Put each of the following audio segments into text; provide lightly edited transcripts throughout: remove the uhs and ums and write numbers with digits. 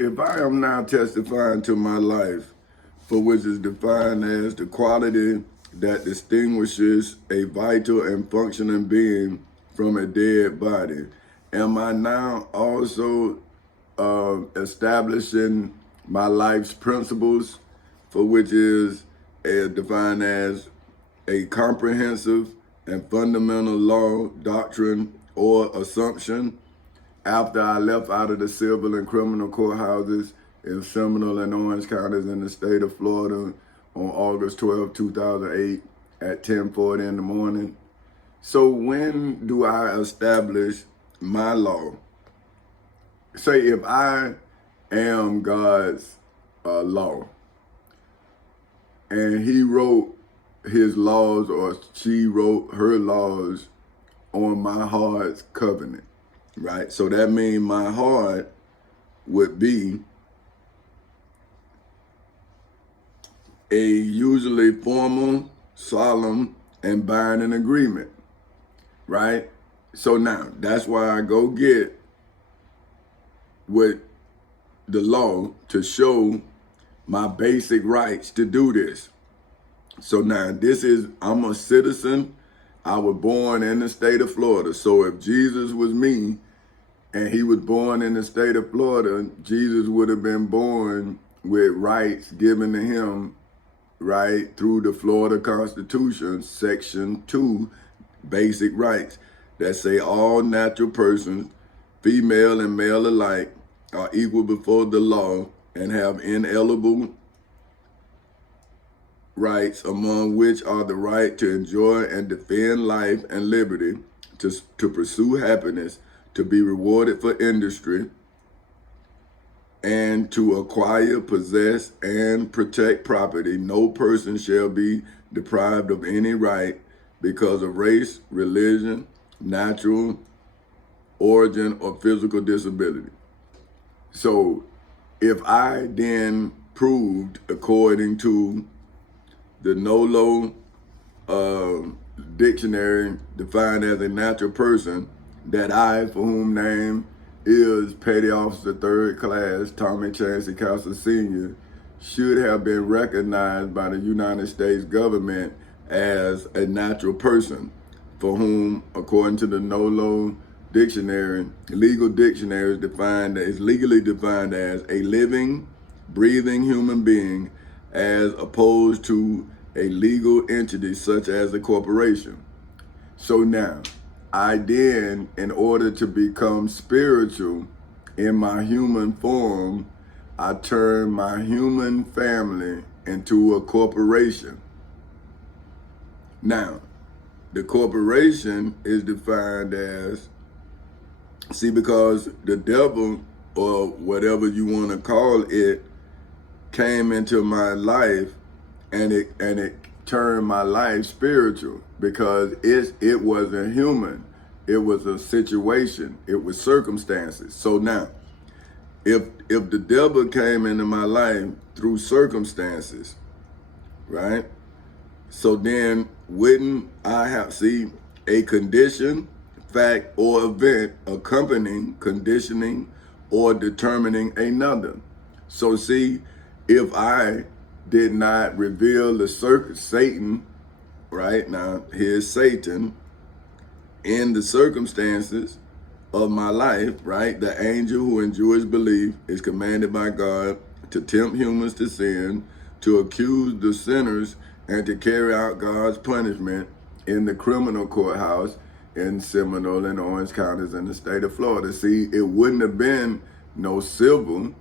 If I am now testifying to my life, for which is defined as the quality that distinguishes a vital and functioning being from a dead body, am I now also establishing my life's principles, for which is defined as a comprehensive and fundamental law, doctrine, or assumption after I left out of the civil and criminal courthouses in Seminole and Orange counties in the state of Florida on August 12, 2008 at 10:40 in the morning. So when do I establish my law? Say if I am God's law and he wrote his laws or she wrote her laws on my heart's covenant, right? So that means my heart would be a usually formal, solemn, and binding agreement, right? So now that's why I go get with the law to show my basic rights to do this. So now I'm a citizen. I was born in the state of Florida. So if Jesus was me and he was born in the state of Florida, Jesus would have been born with rights given to him, right, through the Florida Constitution, Section 2, basic rights, that say all natural persons, female and male alike, are equal before the law and have inalienable rights, among which are the right to enjoy and defend life and liberty, to pursue happiness, to be rewarded for industry, and to acquire, possess, and protect property. No person shall be deprived of any right because of race, religion, natural origin, or physical disability. So if I then proved, according to the NOLO dictionary, defined as a natural person, that I, for whom name is Petty Officer Third Class Tommy Chancey Castle Sr., should have been recognized by the United States government as a natural person, for whom, according to the NOLO dictionary, legal dictionary is legally defined as a living, breathing human being, as opposed to a legal entity such as a corporation. So now, I then, in order to become spiritual in my human form, I turn my human family into a corporation. Now, the corporation is defined as, because the devil, or whatever you want to call it, came into my life and it turned my life spiritual, because it wasn't human. It was a situation. It was circumstances. So now, if the devil came into my life through circumstances, right? So then wouldn't I have a condition, fact, or event accompanying, conditioning, or determining another? So if I did not reveal the Satan, right? Now, here's Satan in the circumstances of my life, right? The angel who in Jewish belief is commanded by God to tempt humans to sin, to accuse the sinners, and to carry out God's punishment in the criminal courthouse in Seminole and Orange counties in the state of Florida. It wouldn't have been no civil.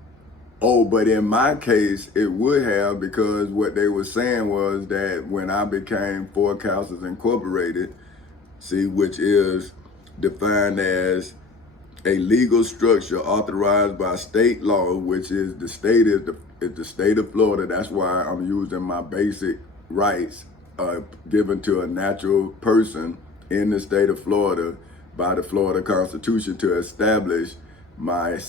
Oh, but in my case, it would have, because what they were saying was that when I became Four Castles Incorporated, which is defined as a legal structure authorized by state law, which is the state is the state of Florida. That's why I'm using my basic rights given to a natural person in the state of Florida by the Florida Constitution to establish my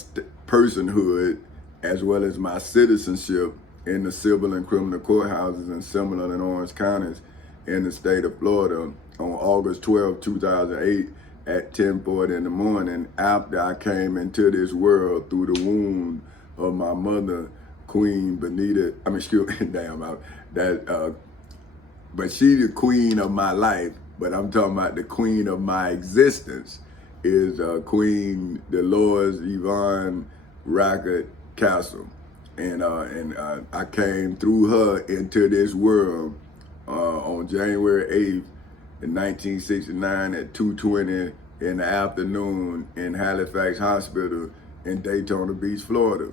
personhood as well as my citizenship in the civil and criminal courthouses in Seminole and Orange counties in the state of Florida on August 12, 2008 at 10:40 in the morning, after I came into this world through the womb of my mother, Queen Benita. I mean, excuse me, damn, but she the queen of my life. But I'm talking about the queen of my existence is Queen Dolores Yvonne Rackett Castle, and I came through her into this world on January 8th in 1969 at 2:20 in the afternoon in Halifax Hospital in Daytona Beach, Florida.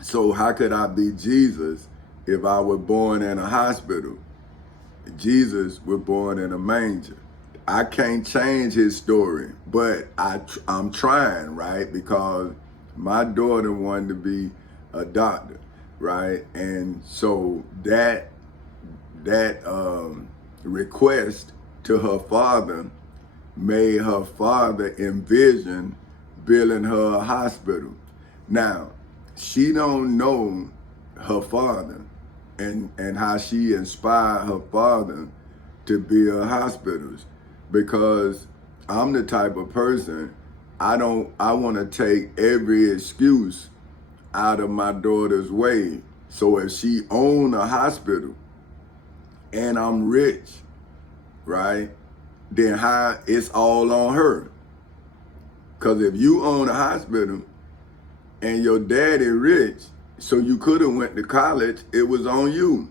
So how could I be Jesus if I were born in a hospital? Jesus was born in a manger. I can't change his story, but I'm trying, right? Because my daughter wanted to be a doctor, right? And so that request to her father made her father envision building her a hospital. Now, she don't know her father and how she inspired her father to build hospitals, because I'm the type of person, I want to take every excuse out of my daughter's way. So if she own a hospital and I'm rich, right, then how it's all on her. Because if you own a hospital and your daddy rich, so you could have went to college, it was on you,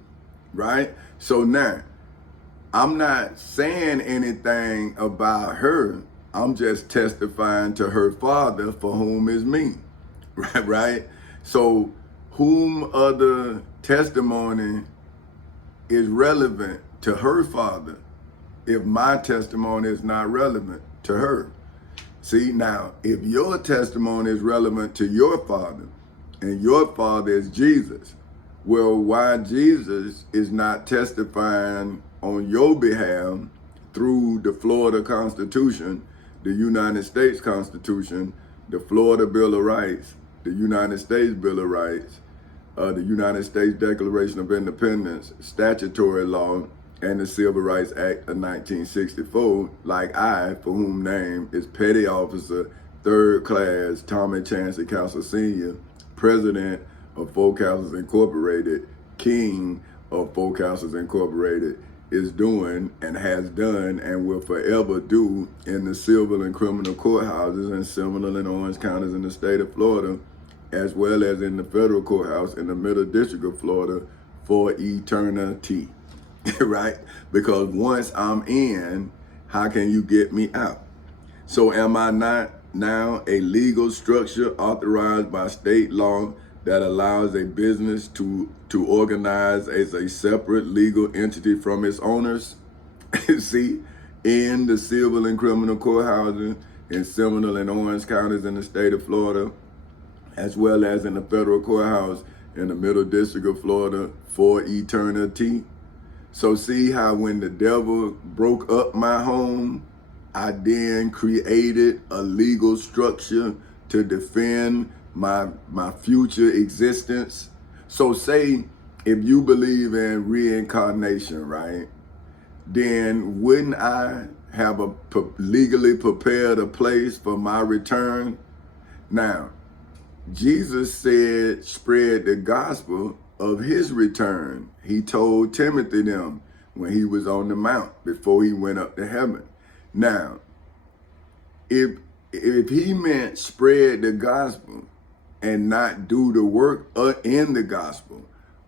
right? So now, I'm not saying anything about her. I'm just testifying to her father, for whom is me, right? So whom other testimony is relevant to her father if my testimony is not relevant to her? See, now, if your testimony is relevant to your father, and your father is Jesus, well, why Jesus is not testifying on your behalf through the Florida Constitution, the United States Constitution, the Florida Bill of Rights, the United States Bill of Rights, the United States Declaration of Independence, statutory law, and the Civil Rights Act of 1964, like I, for whom name is Petty Officer, 3rd Class, Tommy Chancey Castle Sr., President of Four Castles Incorporated, King of Four Castles Incorporated, is doing and has done and will forever do in the civil and criminal courthouses in Seminole and Orange counties in the state of Florida, as well as in the federal courthouse in the Middle District of Florida for eternity, right? Because once I'm in, how can you get me out? So am I not now a legal structure authorized by state law that allows a business to organize as a separate legal entity from its owners? See, in the civil and criminal courthouses in Seminole and Orange counties in the state of Florida, as well as in the federal courthouse in the Middle District of Florida for eternity. So see how when the devil broke up my home, I then created a legal structure to defend my future existence. So say if you believe in reincarnation, right, then wouldn't I have legally prepared a place for my return? Now, Jesus said, spread the gospel of his return. He told Timothy them when he was on the mount before he went up to heaven. Now, if he meant spread the gospel and not do the work in the gospel,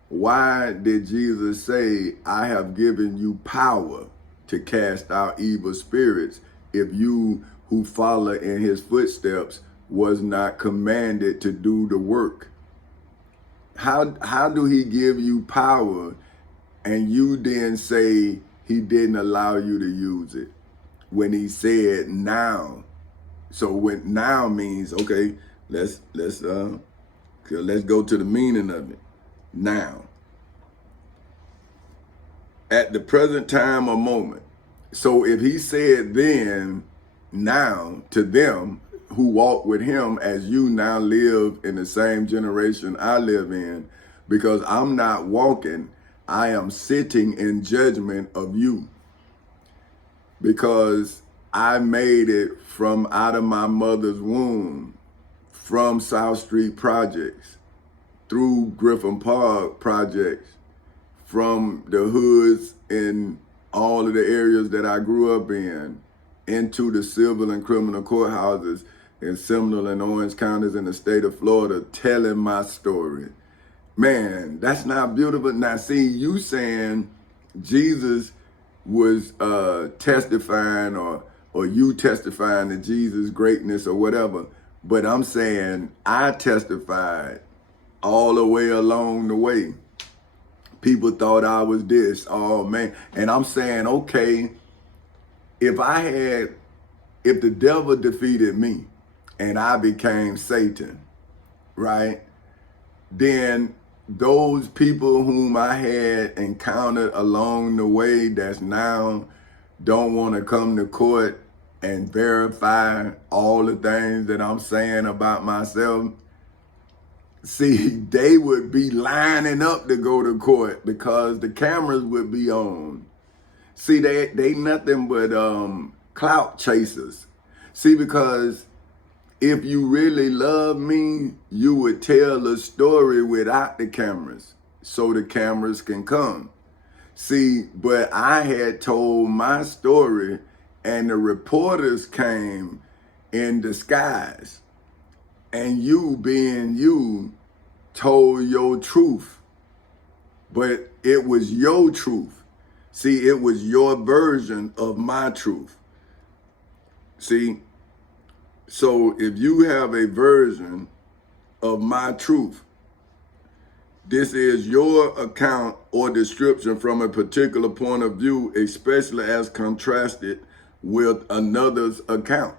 why did Jesus say, I have given you power to cast out evil spirits, if you who follow in his footsteps was not commanded to do the work? How do he give you power and you then say he didn't allow you to use it when he said now? So when now means, okay, let's go to the meaning of it. Now, at the present time or moment. So if he said then, now to them who walk with him as you now live in the same generation I live in, because I'm not walking, I am sitting in judgment of you, because I made it from out of my mother's womb, from South Street Projects, through Griffin Park projects, from the hoods in all of the areas that I grew up in, into the civil and criminal courthouses in Seminole and Orange counties in the state of Florida, telling my story. Man, that's not beautiful. Now, see, you saying Jesus was testifying, or you testifying to Jesus' greatness or whatever, but I'm saying I testified all the way along the way. People thought I was this, oh man. And I'm saying, okay, if the devil defeated me and I became Satan, right? Then those people whom I had encountered along the way that's now don't want to come to court and verify all the things that I'm saying about myself, see, they would be lining up to go to court because the cameras would be on. See, they nothing but clout chasers. See, because if you really love me, you would tell a story without the cameras so the cameras can come. See, but I had told my story and the reporters came in disguise. And you, being you, told your truth. But it was your truth. See, it was your version of my truth. See, so if you have a version of my truth, this is your account or description from a particular point of view, especially as contrasted with another's account.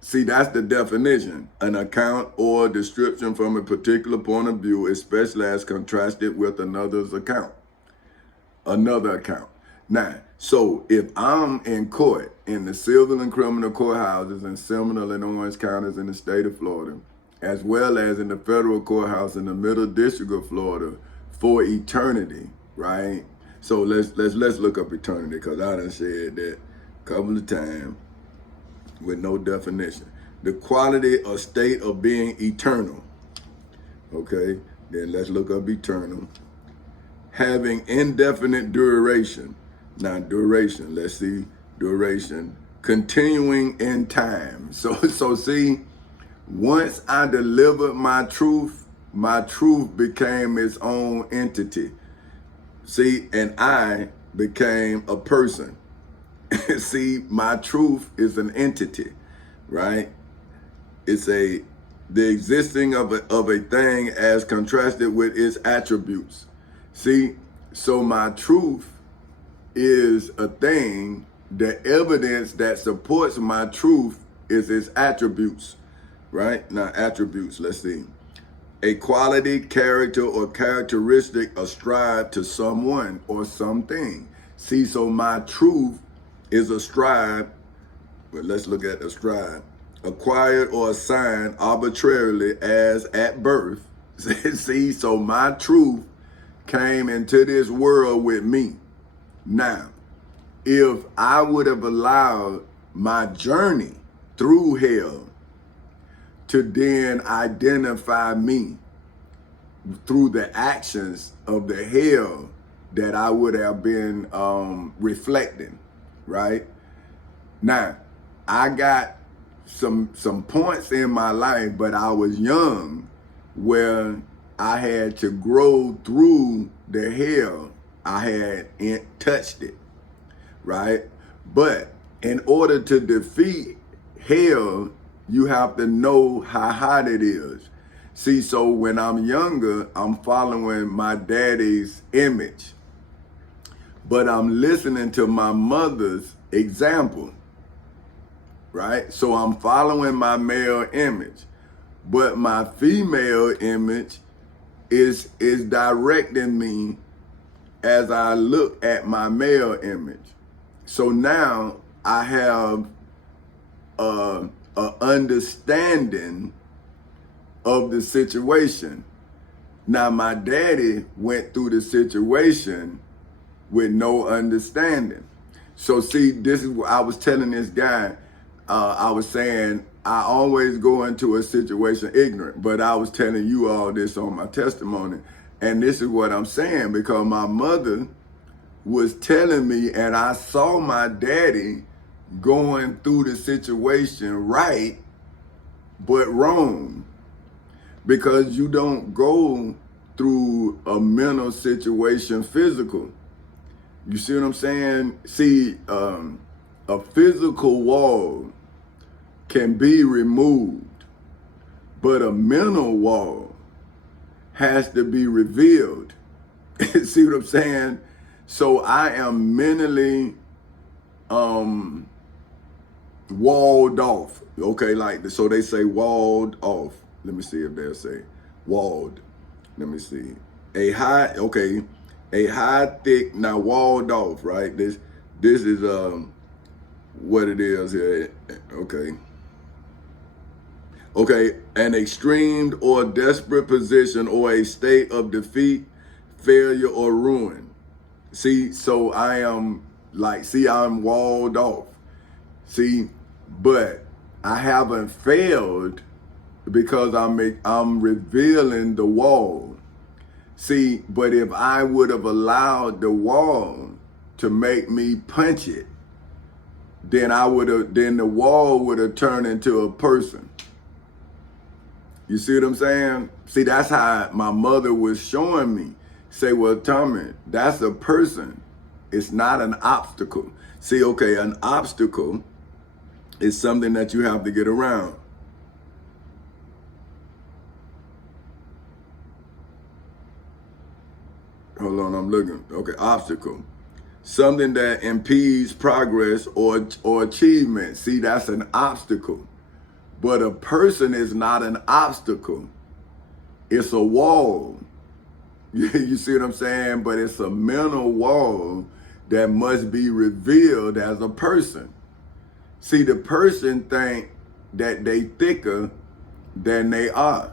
See, that's the definition. An account or description from a particular point of view, especially as contrasted with another's account. Another account. Now, so if I'm in court in the civil and criminal courthouses in Seminole and Orange counties in the state of Florida, as well as in the federal courthouse in the Middle District of Florida for eternity, right? So let's look up eternity, because I done said that a couple of times with no definition. The quality or state of being eternal. Okay, then let's look up eternal. Having indefinite duration. Now duration, let's see, duration. Continuing in time. So see, once I delivered my truth became its own entity. See, and I became a person. See, my truth is an entity, right? It's the existing of a thing as contrasted with its attributes. See, so my truth is a thing. The evidence that supports my truth is its attributes, right? Now, attributes, let's see. A quality, character, or characteristic ascribed to someone or something. See, so my truth is ascribed, but let's look at ascribed. Acquired or assigned arbitrarily as at birth. See, so my truth came into this world with me. Now, if I would have allowed my journey through hell to then identify me through the actions of the hell that I would have been reflecting, right? Now, I got some points in my life, but I was young where I had to grow through the hell. I had touched it, right? But in order to defeat hell, you have to know how hot it is. See, so when I'm younger, I'm following my daddy's image, but I'm listening to my mother's example, right? So I'm following my male image, but my female image is directing me as I look at my male image. So now I have a understanding of the situation. Now my daddy went through the situation with no understanding. So see, this is what I was telling this guy. I was saying I always go into a situation ignorant, but I was telling you all this on my testimony. And this is what I'm saying, because my mother was telling me, and I saw my daddy going through the situation right, but wrong. Because you don't go through a mental situation physical. You see what I'm saying? See, a physical wall can be removed, but a mental wall has to be revealed. See what I'm saying? So I am mentally walled off. Okay, like so they say walled off. Let me see if they'll say walled. Let me see. A high, thick, now walled off, right? This is what it is here. Okay, an extreme or desperate position or a state of defeat, failure, or ruin. See, so I am I'm walled off. See, but I haven't failed because I'm revealing the wall. See, but if I would have allowed the wall to make me punch it, then the wall would have turned into a person. You see what I'm saying? See, that's how my mother was showing me. Say, well, Tommy, that's a person. It's not an obstacle. See, okay, an obstacle is something that you have to get around. Hold on, I'm looking. Okay, obstacle. Something that impedes progress or achievement. See, that's an obstacle. But a person is not an obstacle. It's a wall. You see what I'm saying? But it's a mental wall that must be revealed as a person. See, the person think that they thicker than they are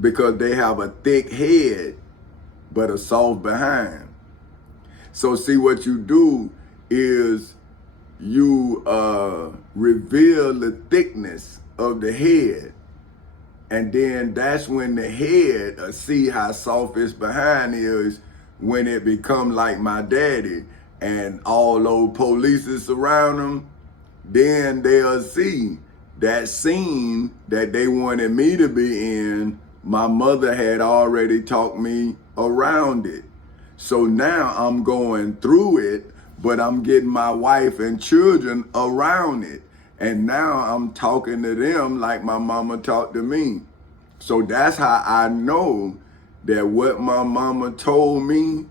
because they have a thick head but a soft behind. So see, what you do is you reveal the thickness of the head, and then that's when the head see how soft its behind is when it become like my daddy and all those police around him. Then they'll see that scene that they wanted me to be in. My mother had already talked me around it. So now I'm going through it, but I'm getting my wife and children around it. And now I'm talking to them like my mama talked to me. So that's how I know that what my mama told me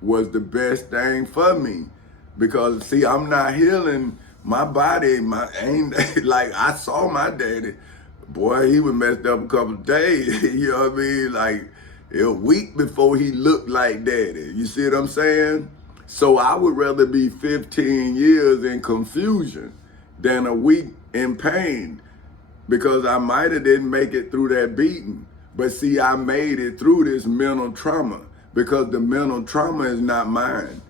was the best thing for me. Because see, I'm not healing my body. Like I saw my daddy. Boy, he was messed up a couple of days. You know what I mean? Like a week before he looked like daddy. You see what I'm saying? So I would rather be 15 years in confusion than a week in pain, because I might have didn't make it through that beating. But see, I made it through this mental trauma because the mental trauma is not mine.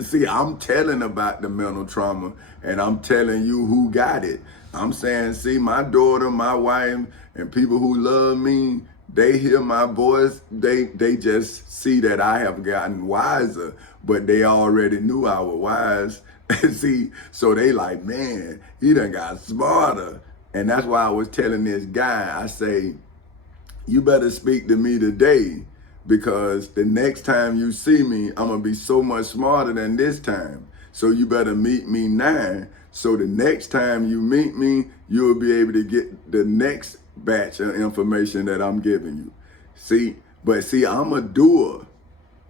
See, I'm telling about the mental trauma and I'm telling you who got it. I'm saying, see, my daughter, my wife, and people who love me, they hear my voice, they just see that I have gotten wiser, but they already knew I was wise. See, so they like, man, he done got smarter. And that's why I was telling this guy, I say, you better speak to me today, because the next time you see me, I'm gonna be so much smarter than this time. So you better meet me now. So the next time you meet me, you'll be able to get the next batch of information that I'm giving you. See, I'm a doer.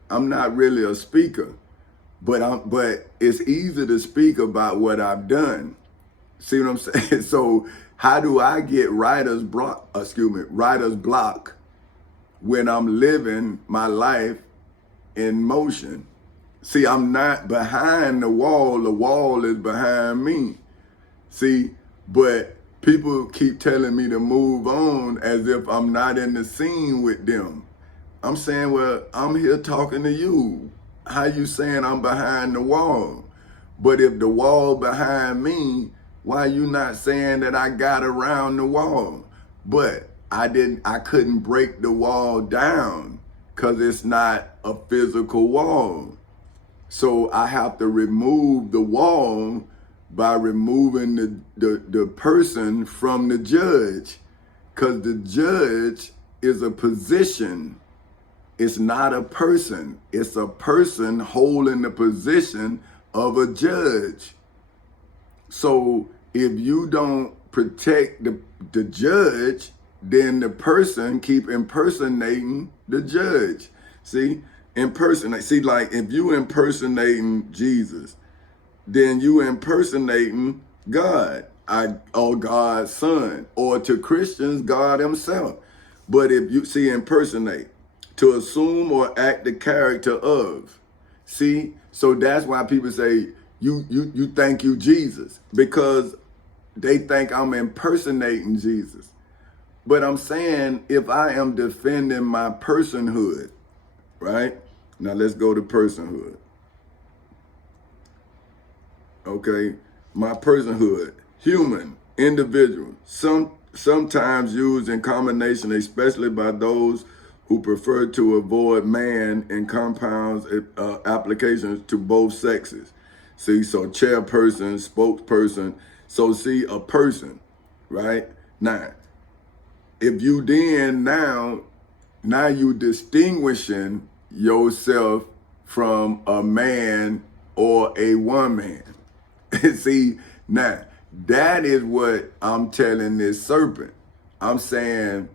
I'm not really a speaker, but it's easy to speak about what I've done. See what I'm saying? So how do I get writer's block when I'm living my life in motion? See, I'm not behind the wall is behind me. See, but people keep telling me to move on as if I'm not in the scene with them. I'm saying, well, I'm here talking to you. How you saying I'm behind the wall? But if the wall behind me why you not saying that I got around the wall? But I couldn't break the wall down because it's not a physical wall. So I have to remove the wall by removing the person from the judge, because the judge is a position. It's not a person. It's a person holding the position of a judge. So if you don't protect the judge, then the person keep impersonating the judge. See, impersonate. See, like if you impersonating Jesus, then you impersonating God, or God's son, or to Christians, God himself. But if you see impersonate, to assume or act the character of. See, so that's why people say you thank you Jesus, because they think I'm impersonating Jesus. But I'm saying if I am defending my personhood, right? Now let's go to personhood. Okay, my personhood, human, individual, sometimes used in combination, especially by those who prefer to avoid man in compounds applications to both sexes. See, so chairperson, spokesperson. So see, a person, right? Now, if you then now you distinguishing yourself from a man or a woman. See, now that is what I'm telling this serpent. I'm saying,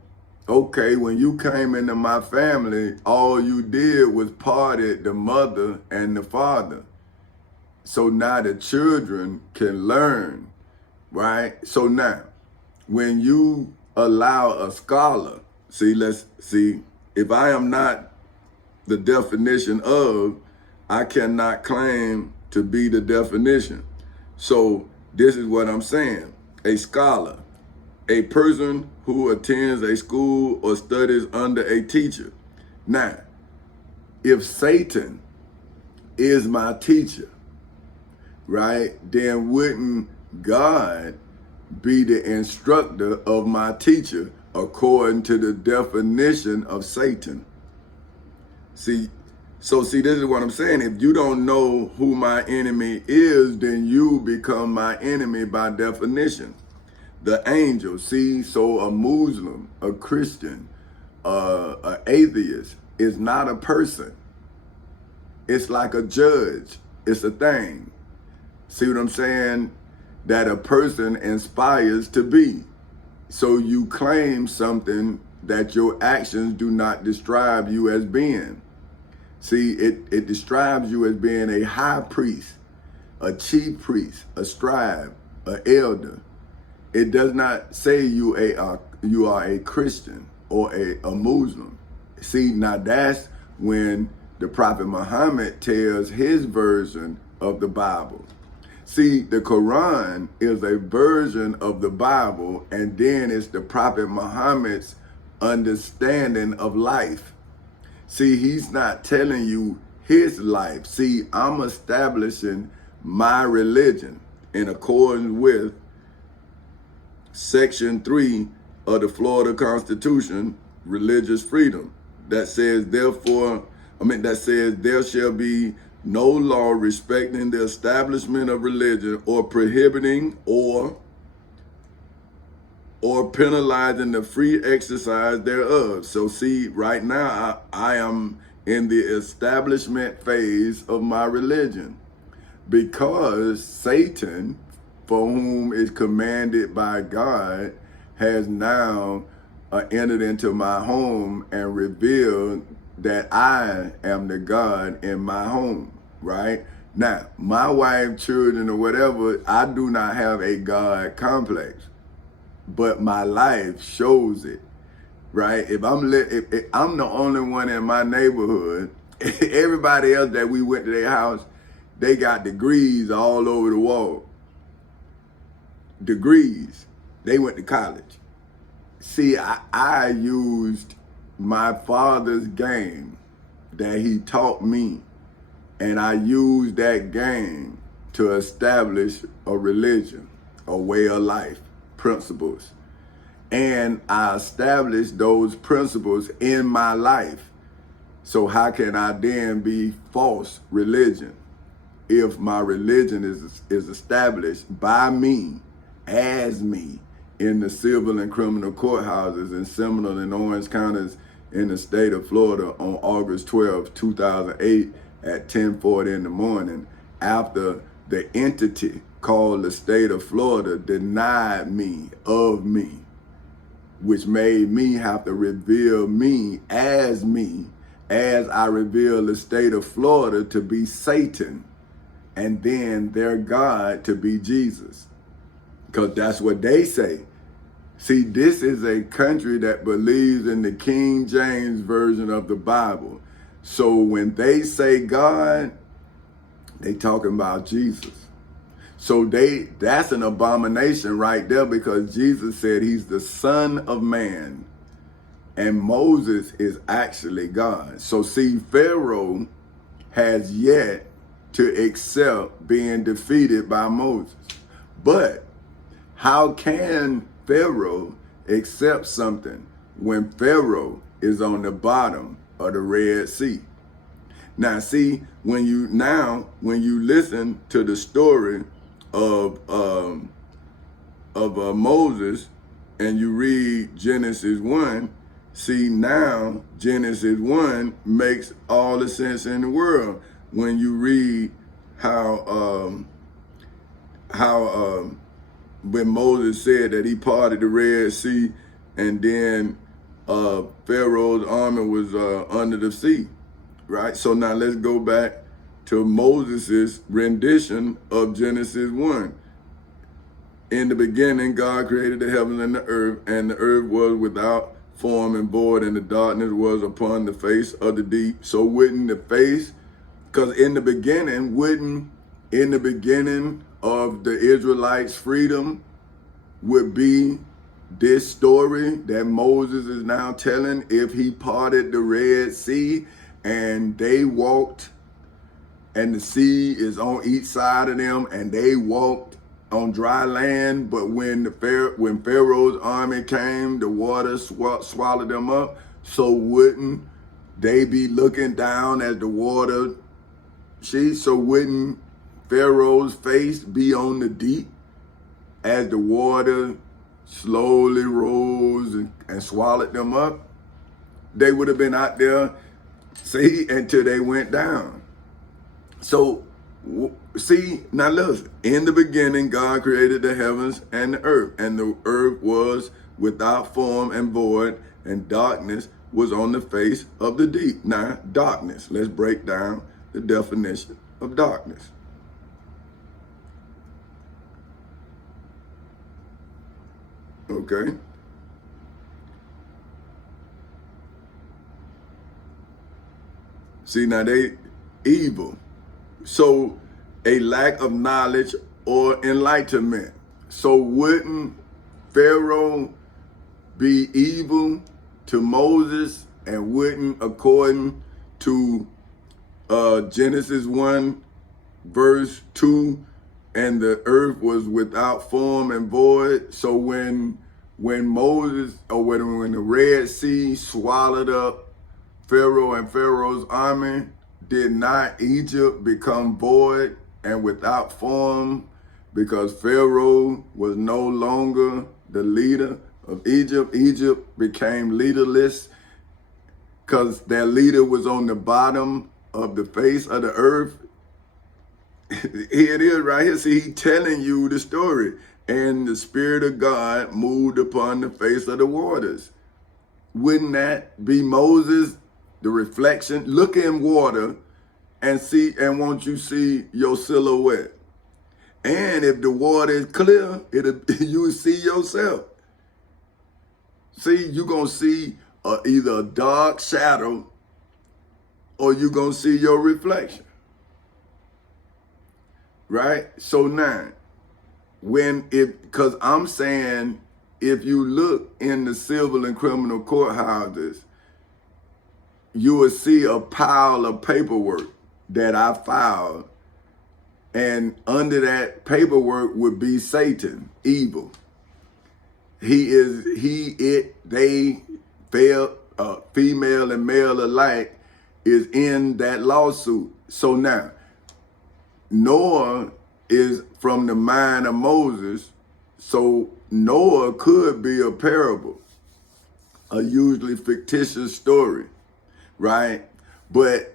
okay, when you came into my family, all you did was parted the mother and the father. So now the children can learn, right? So now, when you allow a scholar, let's see, if I am not the definition of, I cannot claim to be the definition. So this is what I'm saying. A scholar, a person who attends a school or studies under a teacher. Now, if Satan is my teacher, right, then wouldn't God be the instructor of my teacher according to the definition of Satan? See, this is what I'm saying. If you don't know who my enemy is, then you become my enemy by definition. The angel, see, so a Muslim, a Christian, an atheist is not a person. It's like a judge. It's a thing. See what I'm saying? That a person inspires to be. So you claim something that your actions do not describe you as being. See, it describes you as being a high priest, a chief priest, a scribe, an elder. It does not say you are a Christian or a Muslim. See, now that's when the Prophet Muhammad tells his version of the Bible. See, the Quran is a version of the Bible, and then it's the Prophet Muhammad's understanding of life. See, he's not telling you his life. See, I'm establishing my religion in accordance with Section 3 of the Florida Constitution, religious freedom, that says, that says there shall be no law respecting the establishment of religion or prohibiting or penalizing the free exercise thereof. So see, right now, I am in the establishment phase of my religion, because Satan, for whom is commanded by God, has now entered into my home and revealed that I am the God in my home, right? Now, my wife, children, or whatever, I do not have a God complex, but my life shows it, right? If I'm the only one in my neighborhood, everybody else that we went to their house, they got degrees all over the wall. Degrees. They went to college. See, I used my father's game that he taught me, and I used that game to establish a religion. a way of life, principles. And I established those principles in my life. So how can I then be false religion if my religion is established by me, as me, in the civil and criminal courthouses in Seminole and Orange counties in the state of Florida on August 12, 2008 at 10:40 in the morning, after the entity called the state of Florida denied me of me, which made me have to reveal me, as I reveal the state of Florida to be Satan, and then their God to be Jesus. Because that's what they say. See, this is a country that believes in the King James Version of the Bible. So when they say God, they talking about Jesus. So that's an abomination right there, because Jesus said he's the Son of Man and Moses is actually God. So see, Pharaoh has yet to accept being defeated by Moses. But how can Pharaoh accept something when Pharaoh is on the bottom of the Red Sea? Now see, when you listen to the story of Moses and you read Genesis 1, see, now Genesis 1 makes all the sense in the world when you read how when Moses said that he parted the Red Sea and then Pharaoh's army was under the sea, right? So now let's go back to Moses' rendition of Genesis 1. In the beginning, God created the heavens and the earth was without form and void, and the darkness was upon the face of the deep. So wouldn't the face, because in the beginning of the Israelites' freedom would be this story that Moses is now telling, if he parted the Red Sea and they walked and the sea is on each side of them and they walked on dry land, but when Pharaoh's army came, the water swallowed them up. So wouldn't they be looking down at the water? So wouldn't Pharaoh's face be on the deep as the water slowly rose and swallowed them up? They would have been out there, see, until they went down. So, see, now listen, in the beginning, God created the heavens and the earth was without form and void, and darkness was on the face of the deep. Now, darkness, let's break down the definition of darkness. Okay. See, now they evil. So a lack of knowledge or enlightenment. So wouldn't Pharaoh be evil to Moses, and wouldn't, according to Genesis 1 verse 2, and the earth was without form and void? So when Moses, or when the Red Sea swallowed up Pharaoh and Pharaoh's army, did not Egypt become void and without form because Pharaoh was no longer the leader of Egypt? Egypt became leaderless because their leader was on the bottom of the face of the earth. Here it is right here. See, he's telling you the story. And the Spirit of God moved upon the face of the waters. Wouldn't that be Moses, the reflection? Look in water and see, and won't you see your silhouette? And if the water is clear, you will see yourself. See, you're going to see either a dark shadow or you're going to see your reflection. Right? So now, because I'm saying, if you look in the civil and criminal courthouses, you will see a pile of paperwork that I filed And under that paperwork would be Satan, evil. He is, he, it, they, female and male alike is in that lawsuit. So now, Noah is from the mind of Moses. So Noah could be a parable, a usually fictitious story, right? But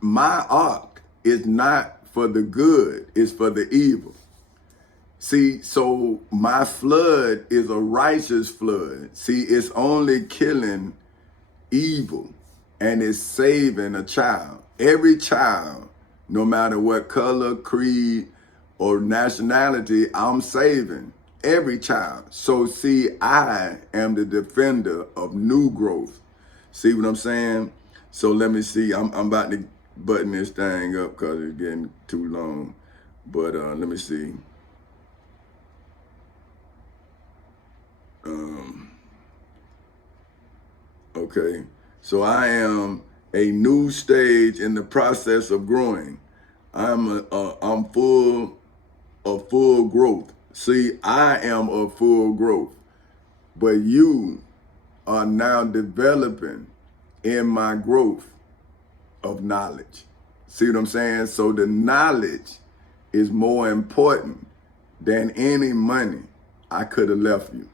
my ark is not for the good, it's for the evil. See, so my flood is a righteous flood. See, it's only killing evil and it's saving a child. Every child, no matter what color, creed, or nationality, I'm saving every child. So see, I am the defender of new growth. See what I'm saying? So let me see. I'm about to button this thing up because it's getting too long. But let me see. Okay. So I am a new stage in the process of growing. I'm full of full growth. See, I am of full growth, but you are now developing in my growth of knowledge. See what I'm saying? So the knowledge is more important than any money I could have left you.